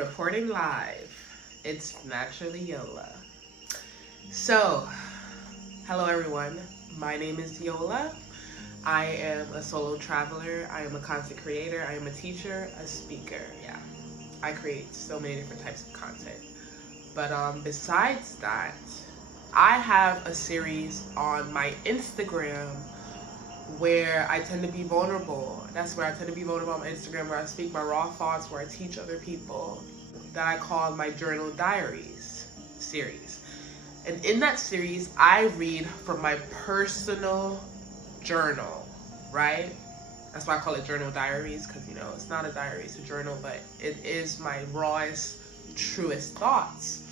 Reporting live. It's naturally Yola. So, hello everyone. My name is Yola. I am a solo traveler. I am a content creator. I am a teacher, a speaker. Yeah, I create so many different types of content. But besides that, I have a series on my Instagram where I tend to be vulnerable. That's where I tend to be vulnerable on my Instagram, where I speak my raw thoughts, where I teach other people, that I call my Journal Diaries series. And in that series, I read from my personal journal, right? That's why I call it Journal Diaries, because, you know, it's not a diary, it's a journal, but it is my rawest, truest thoughts.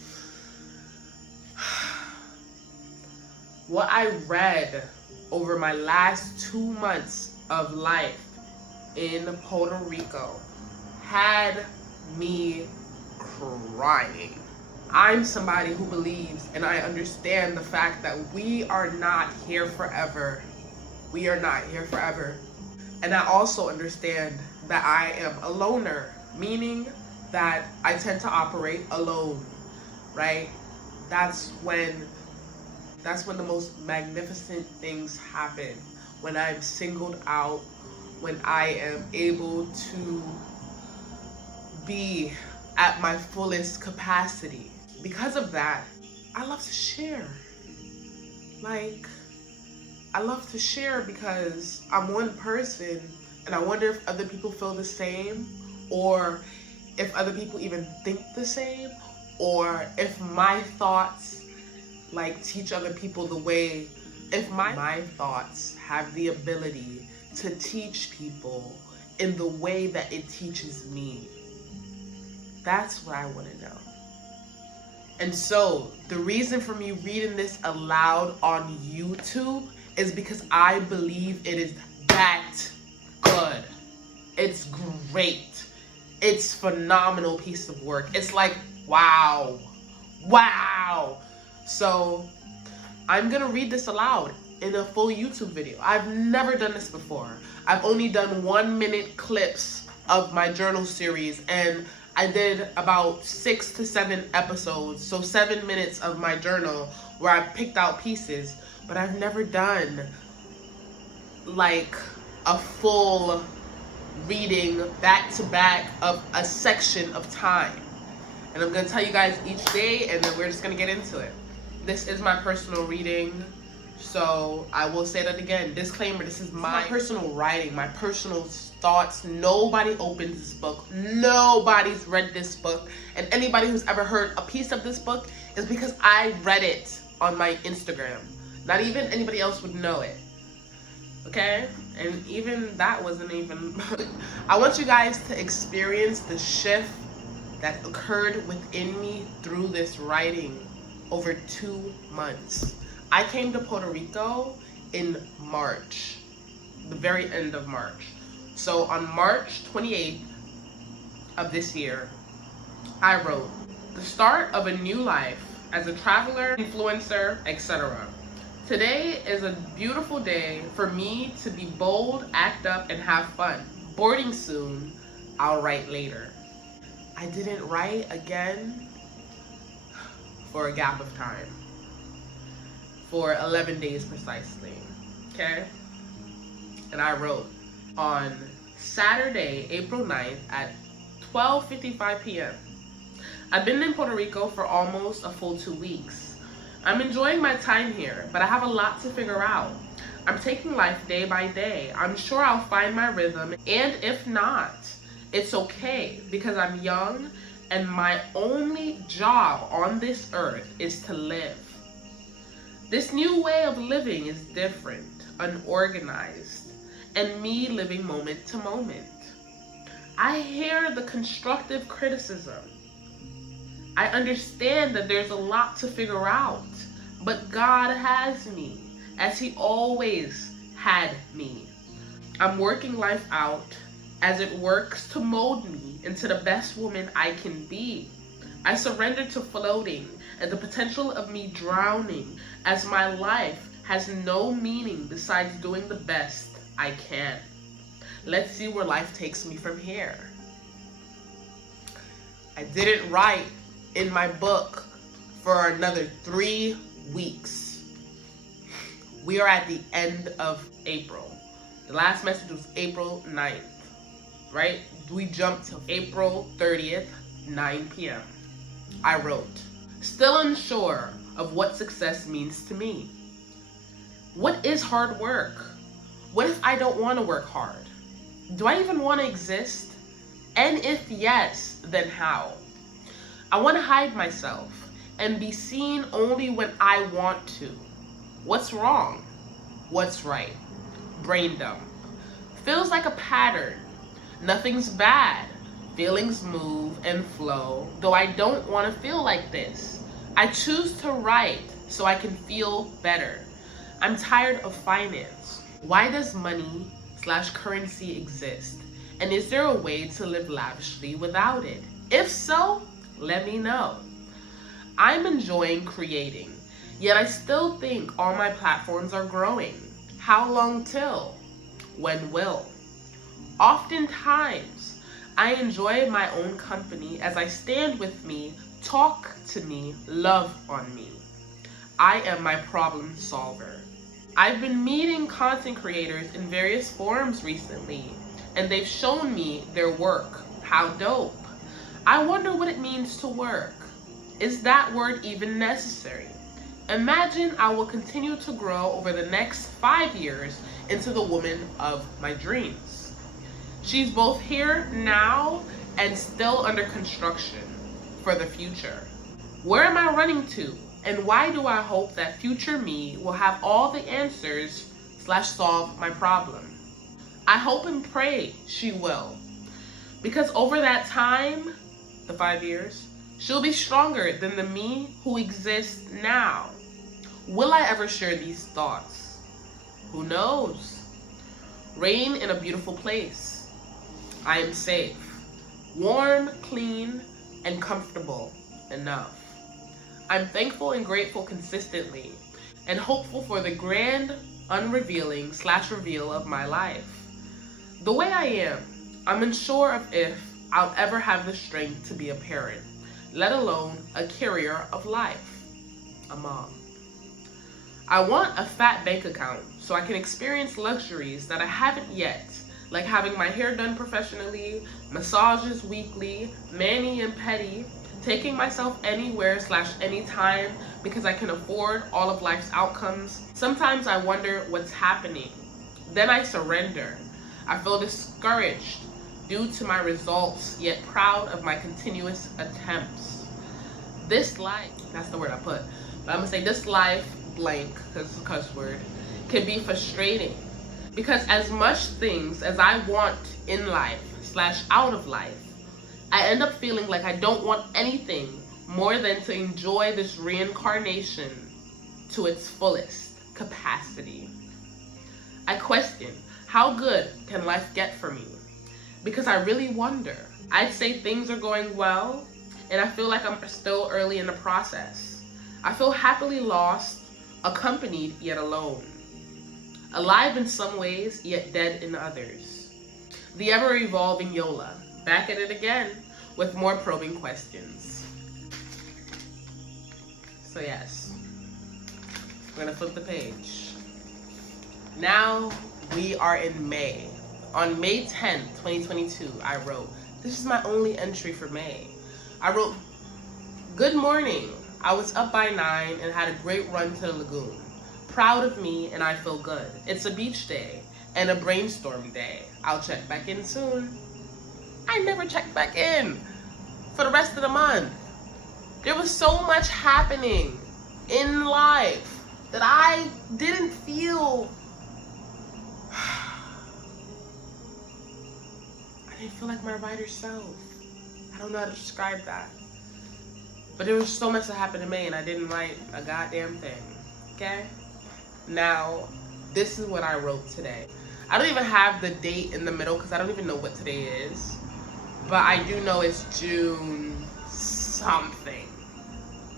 What I read over my last 2 months of life in Puerto Rico had me crying. I'm somebody who believes and I understand the fact that we are not here forever. We are not here forever. And I also understand that I am a loner, meaning that I tend to operate alone, right? That's when the most magnificent things happen. When I'm singled out, when I am able to be at my fullest capacity. Because of that, I love to share. I love to share because I'm one person, and I wonder if other people feel the same, or if other people even think the same, or if my thoughts teach other people the way, if my thoughts have the ability to teach people in the way that it teaches me. That's what I want to know. And so the reason for me reading this aloud on YouTube is because I believe it is that good. It's great. It's phenomenal piece of work. It's like, wow. So I'm gonna read this aloud in a full YouTube video. I've never done this before. I've only done 1-minute clips of my journal series, and I did about 6 to 7 episodes, so 7 minutes of my journal where I picked out pieces, but I've never done a full reading back to back of a section of time. And I'm gonna tell you guys each day, and then we're just gonna get into it. This is my personal reading, so I will say that again. Disclaimer, this is my personal writing, my personal thoughts. Nobody opened this book. Nobody's read this book. And anybody who's ever heard a piece of this book is because I read it on my Instagram. Not even anybody else would know it. Okay? And even that wasn't even... I want you guys to experience the shift that occurred within me through this writing over 2 months. I came to Puerto Rico in March, the very end of March. So on March 28th of this year, I wrote, "The start of a new life as a traveler, influencer, etc. Today is a beautiful day for me to be bold, act up, and have fun. Boarding soon, I'll write later." I didn't write again for a gap of time. For 11 days precisely, okay? And I wrote on Saturday, April 9th at 12:55 p.m. I've been in Puerto Rico for almost a full 2 weeks. I'm enjoying my time here, but I have a lot to figure out. I'm taking life day by day. I'm sure I'll find my rhythm, and if not, it's okay because I'm young and my only job on this earth is to live. This new way of living is different, unorganized, and me living moment to moment. I hear the constructive criticism. I understand that there's a lot to figure out, but God has me, as He always had me. I'm working life out as it works to mold me into the best woman I can be. I surrender to floating and the potential of me drowning, as my life has no meaning besides doing the best I can. Let's see where life takes me from here. I didn't write in my book for another 3 weeks. We are at the end of April. The last message was April 9th, right? We jumped to April 30th, 9 p.m. I wrote, still unsure of what success means to me. What is hard work? What if I don't want to work hard? Do I even want to exist? And if yes, then how? I want to hide myself and be seen only when I want to. What's wrong? What's right? Brain dump. Feels like a pattern. Nothing's bad. Feelings move and flow, though I don't want to feel like this. I choose to write so I can feel better. I'm tired of finance. Why does money/currency exist? And is there a way to live lavishly without it? If so, let me know. I'm enjoying creating, yet I still think all my platforms are growing. How long till? When will? Oftentimes, I enjoy my own company as I stand with me, talk to me, love on me. I am my problem solver. I've been meeting content creators in various forums recently, and they've shown me their work. How dope. I wonder what it means to work. Is that word even necessary? Imagine I will continue to grow over the next 5 years into the woman of my dreams. She's both here now and still under construction for the future. Where am I running to? And why do I hope that future me will have all the answers/solve my problem? I hope and pray she will. Because over that time, the 5 years, she'll be stronger than the me who exists now. Will I ever share these thoughts? Who knows? Reign in a beautiful place. I am safe, warm, clean, and comfortable enough. I'm thankful and grateful consistently, and hopeful for the grand unrevealing/reveal of my life. The way I am, I'm unsure of if I'll ever have the strength to be a parent, let alone a carrier of life, a mom. I want a fat bank account so I can experience luxuries that I haven't yet, like having my hair done professionally, massages weekly, mani and pedi, taking myself anywhere/anytime because I can afford all of life's outcomes. Sometimes I wonder what's happening. Then I surrender. I feel discouraged due to my results, yet proud of my continuous attempts. This life, that's the word I put, but I'm gonna say this life, blank, because it's a cuss word, can be frustrating. Because as much things as I want in life/out of life, I end up feeling like I don't want anything more than to enjoy this reincarnation to its fullest capacity. I question, how good can life get for me? Because I really wonder. I'd say things are going well, and I feel like I'm still early in the process. I feel happily lost, accompanied yet alone. Alive in some ways, yet dead in others. The ever-evolving Yola, back at it again with more probing questions. So yes, we're gonna flip the page. Now we are in May. On May 10th, 2022, I wrote, this is my only entry for May. I wrote, good morning. I was up by 9 and had a great run to the lagoon. Proud of me and I feel good. It's a beach day and a brainstorm day. I'll check back in soon. I never checked back in for the rest of the month. There was so much happening in life that I didn't feel, I didn't feel like my writer self. I don't know how to describe that. But there was so much that happened in May and I didn't write a goddamn thing, okay? Now, this is what I wrote today. I don't even have the date in the middle because I don't even know what today is. But I do know it's June something.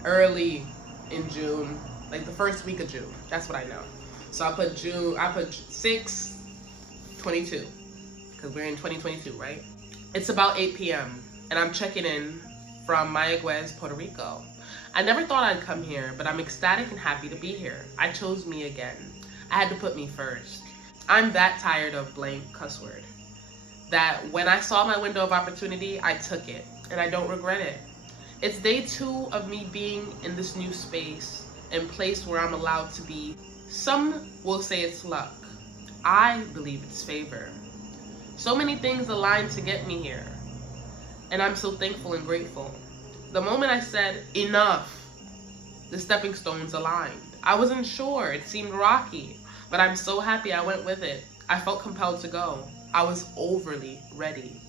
Early in June, like the first week of June. That's what I know. So I put 6/22 because we're in 2022, right? It's about 8 p.m. and I'm checking in from Mayagüez, Puerto Rico. I never thought I'd come here, but I'm ecstatic and happy to be here. I chose me again. I had to put me first. I'm that tired of blank cuss word that when I saw my window of opportunity, I took it, and I don't regret it. It's day 2 of me being in this new space and place where I'm allowed to be. Some will say it's luck. I believe it's favor. So many things aligned to get me here, and I'm so thankful and grateful. The moment I said, enough, the stepping stones aligned. I wasn't sure, it seemed rocky, but I'm so happy I went with it. I felt compelled to go. I was overly ready.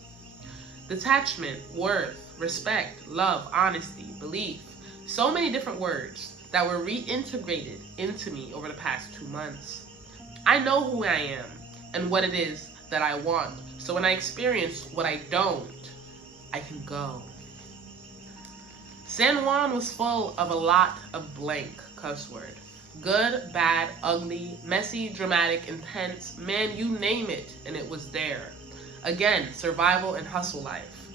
Detachment, worth, respect, love, honesty, belief. So many different words that were reintegrated into me over the past 2 months. I know who I am and what it is that I want. So when I experience what I don't, I can go. San Juan was full of a lot of blank cuss word. Good, bad, ugly, messy, dramatic, intense, man, you name it, and it was there. Again, survival and hustle life.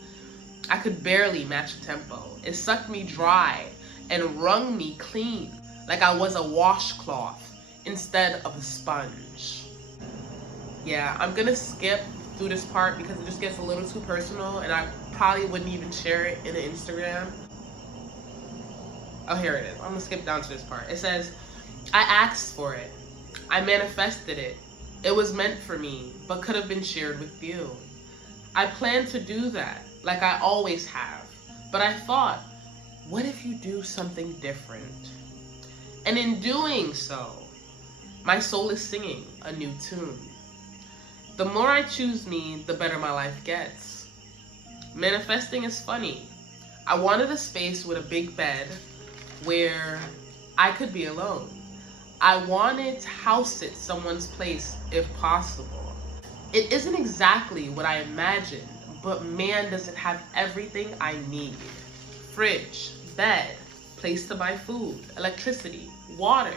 I could barely match the tempo. It sucked me dry and wrung me clean like I was a washcloth instead of a sponge. Yeah, I'm gonna skip through this part because it just gets a little too personal and I probably wouldn't even share it in the Instagram. Oh, here it is. I'm gonna skip down to this part. It says, I asked for it. I manifested it. It was meant for me, but could have been shared with you. I planned to do that, like I always have. But I thought, what if you do something different? And in doing so, my soul is singing a new tune. The more I choose me, the better my life gets. Manifesting is funny. I wanted a space with a big bed where I could be alone. I wanted to house sit someone's place if possible. It isn't exactly what I imagined, but man, does it have everything I need. Fridge, bed, place to buy food, electricity, water,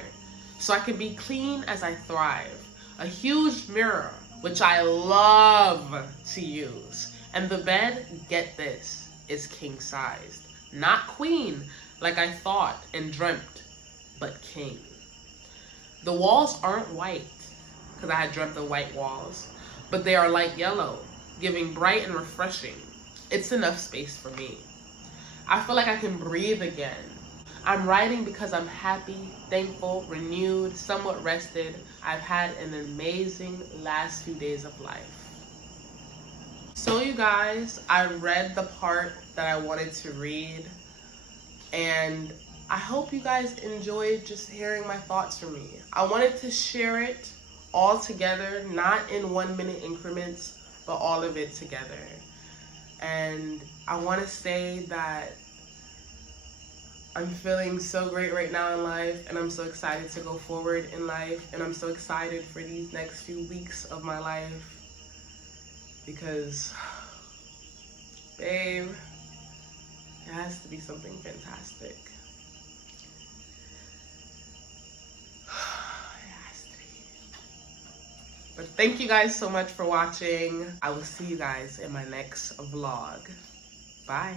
so I can be clean as I thrive. A huge mirror, which I love to use. And the bed, get this, is king sized. Not queen, like I thought and dreamt, but king. The walls aren't white, because I had dreamt of white walls, but they are light yellow, giving bright and refreshing. It's enough space for me. I feel like I can breathe again. I'm writing because I'm happy, thankful, renewed, somewhat rested. I've had an amazing last few days of life. So you guys, I read the part that I wanted to read, and I hope you guys enjoyed just hearing my thoughts from me. I wanted to share it all together, not in 1-minute increments, but all of it together. And I want to say that I'm feeling so great right now in life, and I'm so excited to go forward in life, and I'm so excited for these next few weeks of my life because, babe, it has to be something fantastic. But thank you guys so much for watching. I will see you guys in my next vlog. Bye.